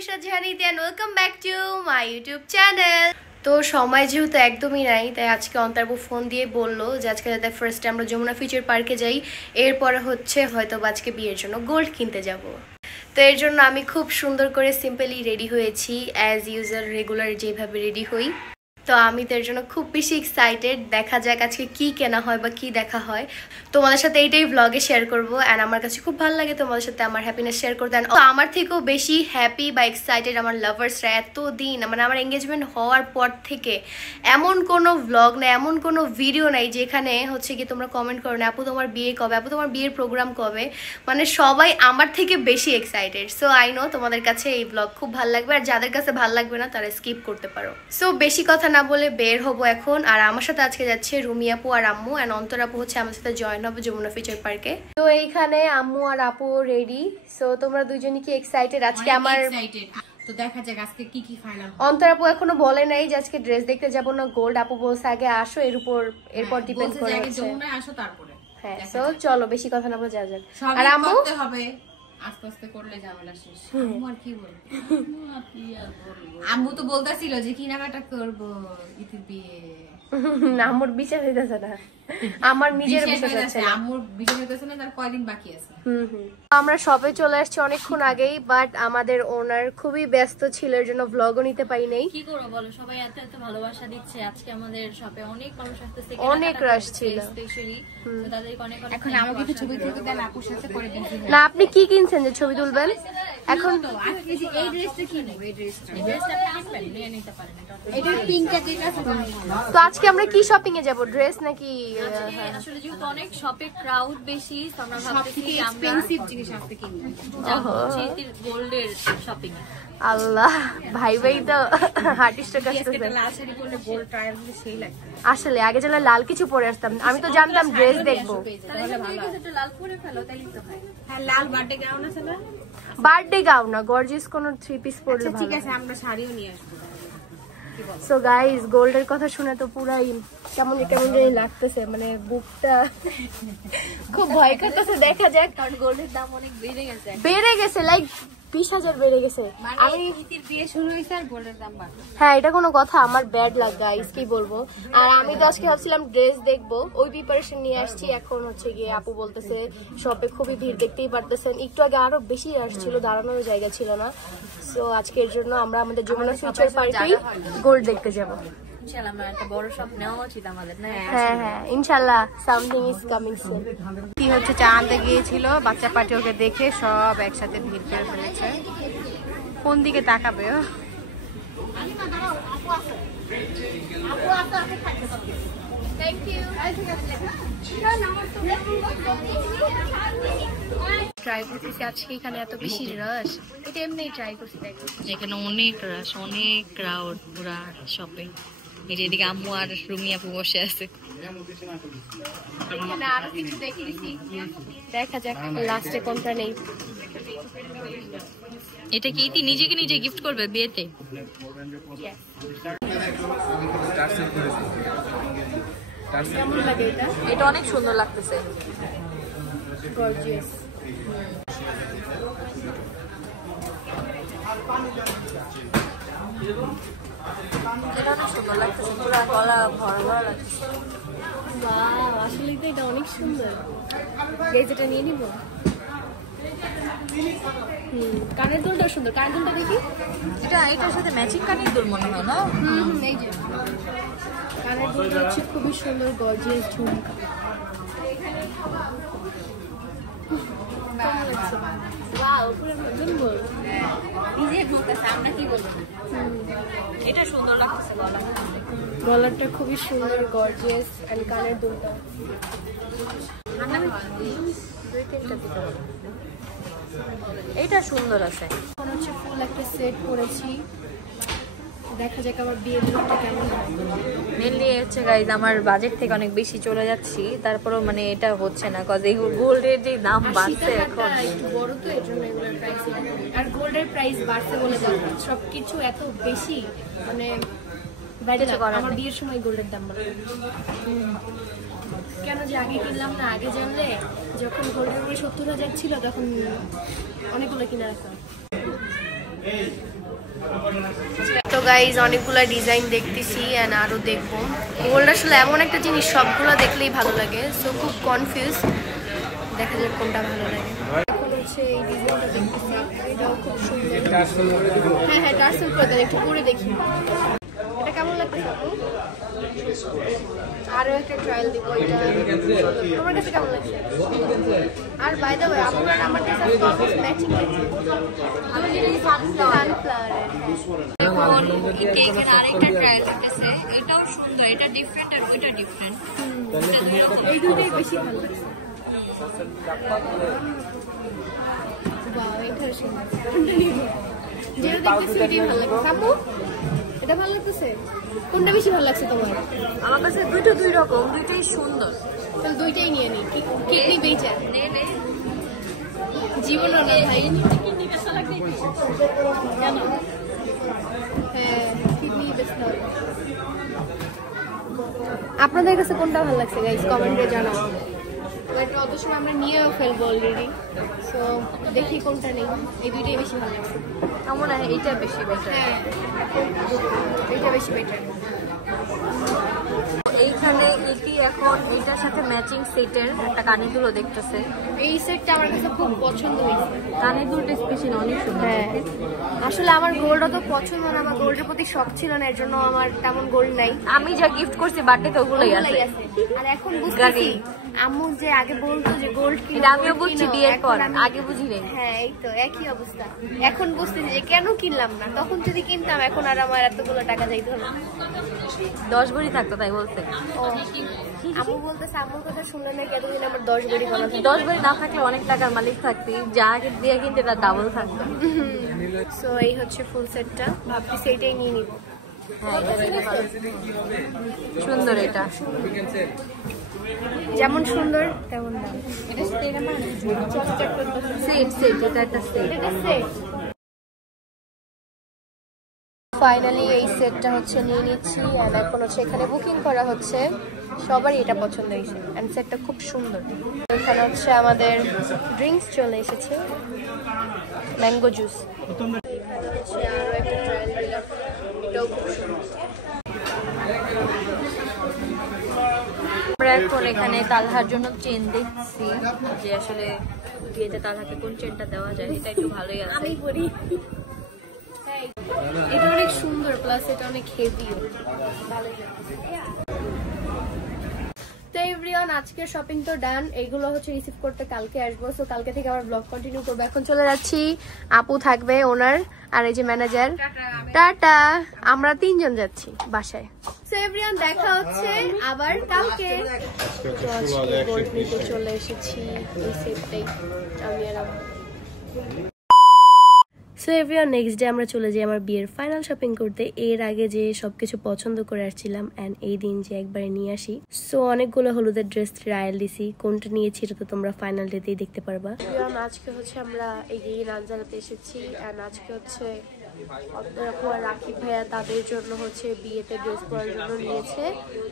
Ishrat জাহানিদি and welcome back to my YouTube channel. তো সময় যেহেতু একদমই নাই, তাই আজকে অন্তর্বু ফোন দিয়ে বললো যে আজকে যাতে ফার্স্টে আমরা যমুনা ফিউচার পার্কে যাই, এরপরে হচ্ছে হয়তো আজকে বিয়ের জন্য গোল্ড কিনতে যাব। তো এর জন্য আমি খুব সুন্দর করে সিম্পলি রেডি হয়েছি, অ্যাজ ইউজুয়াল রেগুলার যেভাবে রেডি হই। তো আমি তো এর জন্য খুব বেশি এক্সাইটেড, দেখা যাক আজকে কি কেনা হয় বা কি দেখা হয়। তোমাদের সাথে এইটাই ব্লগে শেয়ার করবো, অ্যান্ড আমার কাছে খুব ভালো লাগে তোমাদের সাথে আমার হ্যাপিনেস শেয়ার করতে। তো আমার থেকেও বেশি হ্যাপি বা এক্সাইটেড আমার লাভার্সরা। এতদিন মানে আমার এঙ্গেজমেন্ট হওয়ার পর থেকে এমন কোনো ব্লগ নাই, এমন কোনো ভিডিও নাই যেখানে হচ্ছে কি তোমরা কমেন্ট করো না আপু তোমার বিয়ে কবে, আপু তোমার বিয়ের প্রোগ্রাম কবে। মানে সবাই আমার থেকে বেশি এক্সাইটেড। সো আই নো তোমাদের কাছে এই ব্লগ খুব ভালো লাগবে, আর যাদের কাছে ভালো লাগবে না তারা স্কিপ করতে পারো। সো বেশি কথা না বলে বের হবো এখন। আর আমার সাথে আজকে যাচ্ছে রুমি আপু আর আম্মু, অ্যান্ড অন্তর আপু হচ্ছে আমার সাথে জয়েন হবে যমুনা ফিউচার পার্কে। তো এইখানে আম্মু আর আপু রেডি। সো তোমরা দুজনই কি এক্সাইটেড? আজকে আমার তো দেখা যাক আজকে কি কি ফাইনাল। অন্তর আপু এখনো বলে নাই যে আজকে ড্রেস দেখতে যাব না গোল্ড। আপু বলছে আগে আসো, এরপর ডিপেন্ড করে যমুনায় আসো তারপরে। হ্যাঁ, সো চলো বেশি কথা না বলে যাওয়া যাক। আর আম্মু করতে হবে আস্তে আস্তে করলে ঝামেলা শেষ। আম্মু আর কি বলবো, আম্মু তো বলতেছিল যে কেনাকাটা করবো ঈদের বিয়ে। আম্মুর বিচার হইতেছে না, আমার নিজের বিচার হচ্ছে না। আম্মুর বিচার হইতেছে না, তার কয়দিন বাকি আছে। আমরা সবে চলে আসছি অনেকক্ষণ আগেই, বাট আমাদের ওনার খুবই ব্যস্ত ছিল, এর জন্য ব্লগও নিতে পারি নাই। কি করব বলো, সবাই এত এত ভালোবাসা দিচ্ছে। আজকে আমাদের শপে অনেক মানুষ আসতেছে, অনেক রাশ ছিল স্পেশালি। তো তাদেরকে অনেক অনেক এখন আমাকে একটু ছবি তুলতে দেন, আপুর সাথে পরে দেখি। না আপনি কি কিনছেন যে ছবি তুলবেন? এখন তো আজকে যে এই ড্রেসটা কিনবো, এই ড্রেসটা আপনি নিয়ে নিতে পারেন। এটা পিঙ্কটা যেটা আছে। তো আজকে আমরা কি শপিং এ যাব, ড্রেস নাকি? আসলে যেহেতু অনেক শপে ক্রাউড বেশি, তো আমরা ভাবতেছি আমরা এক্সপেন্সিভ জিনিস আজকে কিনবো, গোল্ডের শপিং এ। আল্লাহ, ভাই ভাই তো আর্টিস্টের কাছে লাল শাড়ি পরলে গোল্ড ট্রায়াল দিলে সেই লাগবে। আসলে আগে যেন লাল কিছু পরে আসতাম, আমি তো জানতাম ড্রেস দেখবো। তাহলে ভালো একটা লাল পরে ফেলো, তাইলে তো হয়। হ্যাঁ, লাল বার্থডে গাউন আছে না? বার্থডে গাউন না, গর্জিয়াস কোন থ্রি পিস পরলে ভালো। ঠিক আছে, আমরা শাড়িও নিয়ে আসবো। সো গাইস, গোল্ডের কথা শুনে তো পুরাই কেমন কেমন জানি লাগতেছে, মানে বুকটা খুব ভয় করতেছে। দেখা যাক, কারণ গোল্ডের দাম অনেক বেড়ে গেছে, লাইক 20,000 বেড়ে গেছে। আমি ঈদের বিয়ে শুরু হয়েছে আর গোল্ডের দাম বাড়বে। হ্যাঁ, এটা কোনো কথা? আমার ব্যাড লাগ গাইস, কি বলবো। আর আমি তো আজকে ভাবছিলাম ড্রেস দেখবো, ওই প্রিপারেশন নিয়ে আসছি। এখন হচ্ছে গিয়ে আপু বলতেছে শপে খুবই ভিড়, দেখতেই পারতেছেন। একটু আগে আরো বেশি আসছিল, দাঁড়ানোর জায়গা ছিল না। সো আজকের জন্য আমরা আমাদের যমুনা ফিউচার পার্কেই গোল্ড দেখতে যাবো। ইনশাআল্লাহ আমরা একটা বড় শপ নেওয়া উচিত আমাদের, না? হ্যাঁ হ্যাঁ, ইনশাআল্লাহ সামথিং ইজ কামিং সুন। কি হচ্ছে, চা আনতে গিয়েছিল, বাচ্চা পার্টি ওকে দেখে সব একসাথে ভিড় করে ফেলেছে। কোন দিকে তাকাবে ও? ট্রাই করতেছি আজকে, এখানে এত বেশি রাশ, এটা এমনি ট্রাই করছি। দেখো যেখানে অনেক রাশ, অনেক ক্রাউড পুরা শপে। এই যে এদিকে আম্মু আর রুমি আপু বসে আছে। এখানে আরো কিছু দেখতেছি, দেখা যাক লাস্টে কোনটা নেই। এটা কি ইতি নিজেকে নিজে গিফট করবে বিয়েতে? কেমন লাগে এটা? এটা অনেক সুন্দর লাগতেছে, গর্জিয়াস। এটা অনেক সুন্দর লাগতেছে, পুরো গলা ভরা ভরা লাগতেছে। ওয়াও, আসলে তো এটা অনেক সুন্দর। গাইস, এটা নিয়ে নিব। কানের দুলটা সুন্দর, কানের দুলটা দেখি। এটার সাথে ম্যাচিং কানের দুল মনে হয় না? এই যে কানের দুলটা হচ্ছে খুবই সুন্দর, গর্জিয়াস ঝুমকা। ওয়াও, পুরো নতুন গোল। আমরা কি বলবো, এটা সুন্দর লাগতেছে, গলাটা খুবই সুন্দর, গর্জিয়াস, এন্ড কানের দুলটা। এটা সুন্দর আছে। এখন হচ্ছে ফুল একটা সেট করেছি, দেখা যাক আমার বিয়ের লুকটা কেমন হয়। মেনলি হচ্ছে গাইজ আমার বাজেট থেকে অনেক বেশি চলে যাচ্ছি, তারপরেও মানে এটা হচ্ছে না, কজ এই গোল্ডের যে দাম বাড়ছে এখন। একটু বড় তো, এর জন্য এগুলোর প্রাইস, আর গোল্ডের প্রাইস বাড়ছে বলে সবকিছু এত বেশি, মানে আমার বিয়ের সময় গোল্ডের দাম বাড়বে। কেন যে আগে কিনলাম না, আগে জানলে যখন গোল্ডের 70,000 ছিল তখন অনেকগুলো কিনে রাখতাম। তো গাইজ অনেকগুলা ডিজাইন দেখতেছি এন্ড আরো দেখবো। গোল্ড আসলে এমন একটা জিনিস সবগুলো দেখলেই ভালো লাগে, সো খুব কনফিউজ, দেখা যাক কোনটা ভালো লাগে। এখন হচ্ছে এই ডিজাইনটা দেখতেছি, এটাও খুব সুন্দর। হ্যাঁ হ্যাঁ, টার্সেল করে দেন, একটু পরে দেখি এটা কেমন লাগতেছে আপু। আরো একটা ট্রায়াল দিব, এটা তোমার কাছে কেমন লাগছে? আর বাই দ্য ওয়ে আপনার আমার কাছে অলমোস্ট ম্যাচিং লাগছে। আমি যেটা সানফ্লাওয়ার এখন কেকের আরেকটা ট্রায়াল করতেছে, এটাও সুন্দর, এটা ডিফারেন্ট আর ওইটা ডিফারেন্ট। এই দুটোই বেশি ভালো লাগছে। বাহ, এটা সুন্দর। কোনটা নিব? যেটা দেখতেছি এটাই ভালো লাগছে। আপু এটা ভালো লাগতেছে? কোনটা বেশি ভালো লাগছে তোমার? আমার কাছে দুটো দুই রকম, দুইটাই সুন্দর। তাহলে দুইটাই নিয়ে নিই। কেক নিয়ে বেচা জীবন না ভাই। কেন? হ্যাঁ, কিডনি বেচতে হবে। আপনাদের কাছে কোনটা ভালো লাগছে গাইস, কমেন্টে জানাও। অত সময় আমরা নিয়েও ফেলবো অলরেডি, সো দেখি কোনটা নেই। এই দুইটাই বেশি ভালো লাগছে। আমার মনে হয় এইটা বেশি বেটার। হ্যাঁ, এইটা বেশি বেটার। এইখানে এটি এখন এইটার সাথে ম্যাচিং সেটের একটা কানের দুলও দেখতেছে। এই সেটটা আমার কাছে খুব পছন্দ হয়েছে। কানের দুলটা স্পেশাল অনেক সুন্দর। হ্যাঁ, আসলে আমার গোল্ড অত পছন্দ না, আমার গোল্ডের প্রতি শখ ছিল না, এর জন্য আমার তেমন গোল্ড নাই। আমি যা গিফট করছি বার্থডে তো ওগুলোই আছে। আর এখন বুঝতেছি আম্মু যে আগে বলতো যে গোল্ড কিনো, আমিও বুঝছি বিয়ের পর, আগে বুঝি নাই। হ্যাঁ, এই তো একই অবস্থা। এখন বুঝতেছি যে কেন কিনলাম না, তখন যদি কিনতাম এখন আর আমার এতগুলো টাকা যাইতো না। 10 ভরি থাকতো তাই বলছে। ও, আম্মু বলতেছে, আম্মুর কথা শুনলে নাকি এতদিন আমার 10 ভরি বানা থাকতো। 10 ভরি না থাকলে অনেক টাকার মালিক থাকতি, যা দিয়ে কিনতে তার ডাবল থাকতো। সো এই হচ্ছে ফুল সেটটা, ভাবছি এইটাই নিয়ে নিব। হ্যাঁ, সুন্দর। এটা যেমন সুন্দর তেমন দাম। সেট সেট, এটা একটা সেট। ফাইনালি এই সেটটা হচ্ছে নিয়ে নিচ্ছি, এন্ড এখন হচ্ছে এখানে বুকিং করা হচ্ছে। সবারই এটা পছন্দ হয়েছে এন্ড সেটটা খুব সুন্দর। এখানে হচ্ছে আমাদের ড্রিঙ্কস চলে এসেছে, ম্যাঙ্গো জুস। এখানে হচ্ছে আরো একটা ট্রায়াল দিলাম, এটাও খুব সুন্দর। আমরা এখন এখানে তালহার জন্য চেন দেখছি, যে আসলে বিয়েতে তালহাকে কোন চেনটা দেওয়া যায়। এটা একটু ভালোই আছে। আমি বলি এটা অনেক সুন্দর, প্লাস এটা অনেক হেভিও। তো এভরিওয়ান, আজকের শপিং তো ডান। এইগুলো হচ্ছে রিসিভ করতে কালকে আসবো, সো কালকে থেকে আবার ব্লগ কন্টিনিউ করবো। এখন চলে যাচ্ছি, আপু থাকবে, ওনার আর এই যে ম্যানেজার। টাটা, আমরা 3 জন যাচ্ছি বাসায়। সো এভরিওয়ান, দেখা হচ্ছে আবার কালকে। তো আজকে গোল্ড নিতে চলে এসেছি, এই সেটটাই আমি আর আপু। সো এভরিওয়ান, নেক্সট ডে আমরা চলে যাই আমার বিয়ের ফাইনাল শপিং করতে। এর আগে যে সবকিছু পছন্দ করে আসছিলাম অ্যান্ড এই দিন যে একবারে নিয়ে আসি। সো অনেকগুলো হলুদের ড্রেস ট্রায়াল দিছি, কোনটা নিয়েছি এটা তো তোমরা ফাইনাল ডেতেই দেখতে পারবা। আজকে হচ্ছে আমরা এই রানজারাতে এসেছি অ্যান্ড আজকে হচ্ছে রাকিব ভাইয়া তাদের জন্য হচ্ছে বিয়েতে ড্রেস পরার জন্য নিয়েছে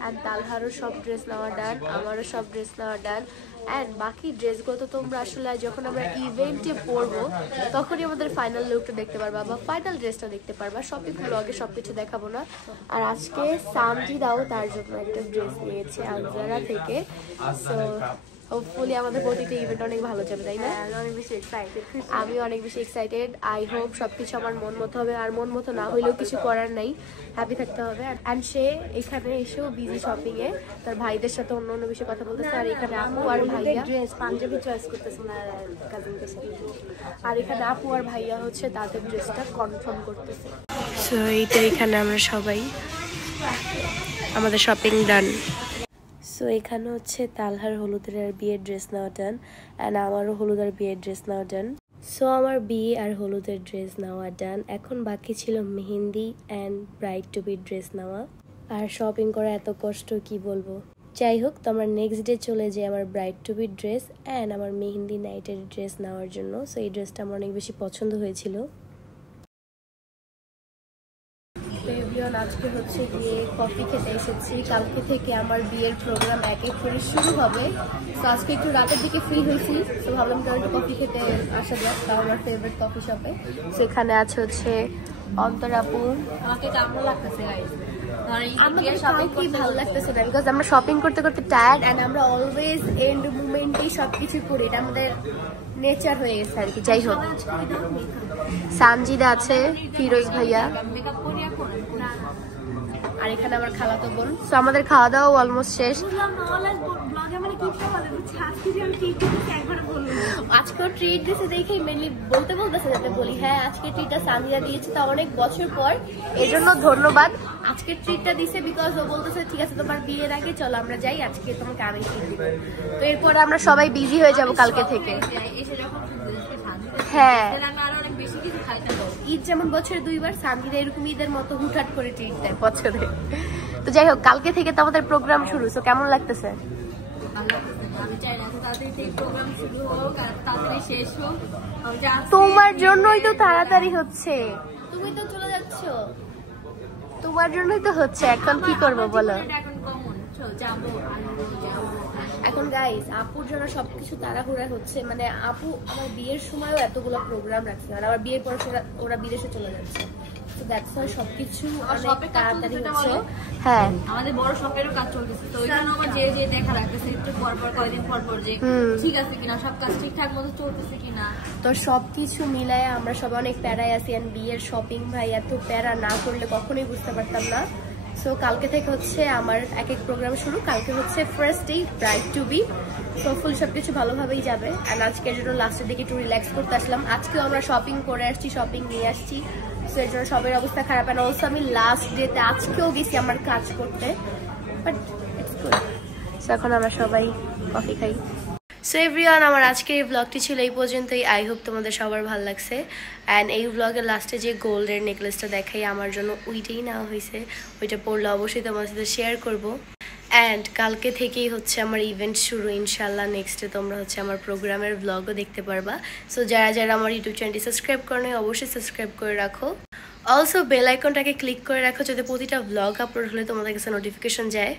অ্যান্ড তালহারও সব ড্রেস নেওয়া ডান, আমারও সব ড্রেস নেওয়া ডান। অ্যান্ড বাকি ড্রেসগুলো তো তোমরা আসলে যখন আমরা ইভেন্টে পরবো তখনই আমাদের ফাইনাল লুকটা দেখতে পারবা বা ফাইনাল ড্রেসটা দেখতে পারবা। শপিং ব্লগে সবকিছু দেখাবো না। আর আজকে সামজিদাও তার জন্য একটা ড্রেস নিয়েছে আনজারা থেকে। সো হোপফুলি আমাদের প্রতিটা ইভেন্ট অনেক ভালো যাবে, তাই না? অনেক বেশি এক্সাইটেড, আমি অনেক বেশি এক্সাইটেড। আই হোপ সবকিছু আমার মন মতো হবে, আর মন মতো না হইলেও কিছু করার নাই, হ্যাপি থাকতে হবে। অ্যান্ড সে এখানে এসেও বিজি শপিং এ, তার ভাইদের সাথে অন্য অন্য বিষয়ে কথা বলতেছে। আর এখানে আপু আর ভাইয়া ড্রেস পাঞ্জাবি চয়েস করতেছে না কাজিনদের সাথে, আর এখানে আপু আর ভাইয়া হচ্ছে তাদের ড্রেসটা কনফার্ম করতেছে। সো এইটা এখানে আমরা সবাই আমাদের শপিং ডান। সো এখানে হচ্ছে তালহার হলুদের আর বিয়ের ড্রেস নেওয়া ডান অ্যান্ড আমারও হলুদ আর বিয়ের ড্রেস নেওয়া ডান। সো আমার বিয়ে আর হলুদের ড্রেস নেওয়া ডান। এখন বাকি ছিল mehndi and bride to be dress নেওয়া। আর শপিং করা এত কষ্ট কি বলবো। যাই হোক, তো আমরা নেক্সট ডে চলে যাই আমার bride to be dress and আমার মেহেন্দি নাইটের ড্রেস নেওয়ার জন্য। সো এই ড্রেসটা আমার অনেক বেশি পছন্দ হয়েছিল। আজকে হচ্ছে গিয়ে কফি খেতে এসেছি। কালকে থেকে আমার বিয়ের প্রোগ্রাম এক এক করে শুরু হবে। তো আজকে একটু রাতের দিকে ফ্রি হয়েছি, তো ভাবলাম তো একটু কফি খেতে আসা যাক, তাও আমার ফেভারিট কফি শপে। সেখানে আছে হচ্ছে অন্তরাপু। আমাকে কেমন লাগতেছে গাইস? ভালো লাগতেছে না, বিকজ আমরা শপিং করতে করতে টায়ার্ড অ্যান্ড আমরা অলওয়েজ এন্ড মুভমেন্টেই সবকিছু করি, এটা আমাদের নেচার হয়ে গেছে আর কি। যাই হোক, সানজিদা আছে, ফিরোজ ভাইয়া, আর এখানে আমার খালাতো বোন। তো আমাদের খাওয়া দাওয়া অলমোস্ট শেষ। আজকেও ট্রিট দিয়েছে দেখেই মেনলি বলতেছে যাতে বলি হ্যাঁ আজকে ট্রিটটা সানজিদা দিয়েছে, তো অনেক বছর পর, এই জন্য ধন্যবাদ। আজকে ট্রিটটা দিছে বিকজ ও বলতেছে ঠিক আছে তোমার বিয়ের আগে চলো আমরা যাই, আজকে তোমাকে আমি ট্রিট দিব। তো এরপরে আমরা সবাই বিজি হয়ে যাব কালকে থেকে। হ্যাঁ, ঈদ যেমন বছরে 2 বার, সানজিদা এরকম ঈদের মতো হুটহাট করে ট্রিট দেয় বছরে। তো যাই হোক, কালকে থেকে তো আমাদের প্রোগ্রাম শুরু। তো কেমন লাগতেছে? তোমার জন্যই তো তাড়াতাড়ি হচ্ছে, তুমি তো চলে যাচ্ছ, তোমার জন্যই তো হচ্ছে। এখন কি করবো বলো? এখন গাইস আপুর জন্য সবকিছু তাড়াহুড়া হচ্ছে, মানে আপু আমার বিয়ের সময়ও এতগুলো প্রোগ্রাম রাখছে, আর আমার বিয়ের পর ওরা বিদেশে চলে যাচ্ছে, তো দ্যাটস ওয়াই সবকিছু অনেক তাড়াতাড়ি হচ্ছে। হ্যাঁ, আমাদের বড় শপেরও কাজ চলতেছে, তো ওই জন্য আমার যে দেখা লাগতেছে একটু পর পর, কয়েকদিন পর পর যে ঠিক আছে কিনা, সব কাজ ঠিকঠাক মতো চলতেছে কিনা। তো সবকিছু মিলায় আমরা সবাই অনেক প্যারায় আছি। আর বিয়ের শপিং ভাই এত প্যারা না করলে কখনোই বুঝতে পারতাম না। সো কালকে থেকে হচ্ছে আমার এক এক প্রোগ্রাম শুরু। কালকে হচ্ছে first day bride to be, so full সবকিছু ভালোভাবেই যাবে। অ্যান্ড আজকের জন্য লাস্টের দিকে একটু রিল্যাক্স করতে আসলাম। আজকেও আমরা শপিং করে আসছি, শপিং নিয়ে আসছি, সো এর জন্য সবের অবস্থা খারাপ। অ্যান্ড অলসো আমি লাস্ট ডেতে আজকেও গেছি আমার কাজ করতে, বাট ইটস গুড। সো এখন আমরা সবাই কফি খাই। সো এভরিওয়ান, আমার আজকের এই ব্লগটি ছিল এই পর্যন্তই। আই হোপ তোমাদের সবার ভালো লাগছে। অ্যান্ড এই ব্লগের লাস্টে যে গোল্ডের নেকলেসটা দেখাই আমার জন্য ওইটাই নেওয়া হয়েছে, ওইটা পরলে অবশ্যই তোমার সাথে শেয়ার করবো। অ্যান্ড কালকে থেকেই হচ্ছে আমার ইভেন্ট শুরু ইনশাল্লাহ। নেক্সটে তোমরা হচ্ছে আমার প্রোগ্রামের ব্লগও দেখতে পারবা। সো যারা যারা আমার ইউটিউব চ্যানেলটি সাবস্ক্রাইব করে নেয় অবশ্যই সাবস্ক্রাইব করে রাখো। অলসো বেল আইকনটাকে ক্লিক করে রাখো যাতে প্রতিটা ব্লগ আপলোড হলে তোমাদের কাছে নোটিফিকেশন যায়।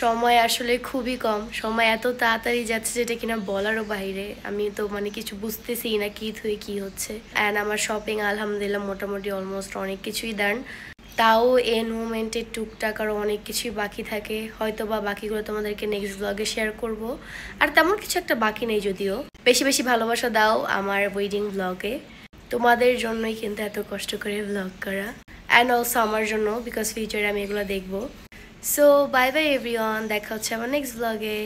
সময় আসলে খুবই কম, সময় এত তাড়াতাড়ি যাচ্ছে যেটা কিনা বলারও বাইরে। আমি তো মানে কিছু বুঝতেছি না কি থুয়ে কি হচ্ছে। অ্যান্ড আমার শপিং আলহামদুলিল্লাহ মোটামুটি অলমোস্ট অনেক কিছুই ডান। তাও এন মোমেন্টে টুকটাক আরও অনেক কিছুই বাকি থাকে, হয়তো বা বাকিগুলো তোমাদেরকে নেক্সট ব্লগে শেয়ার করব। আর তেমন কিছু একটা বাকি নেই, যদিও বেশি বেশি ভালোবাসা দাও আমার ওয়েডিং ব্লগে। তোমাদের জন্যই কিন্তু এত কষ্ট করে ব্লগ করা, অ্যান্ড অলসো আমার জন্য, বিকজ ফিউচারে আমি এগুলো দেখবো। সো বাই বাই এভরিওয়ান, দেখা হচ্ছে আমার নেক্সট ব্লগে।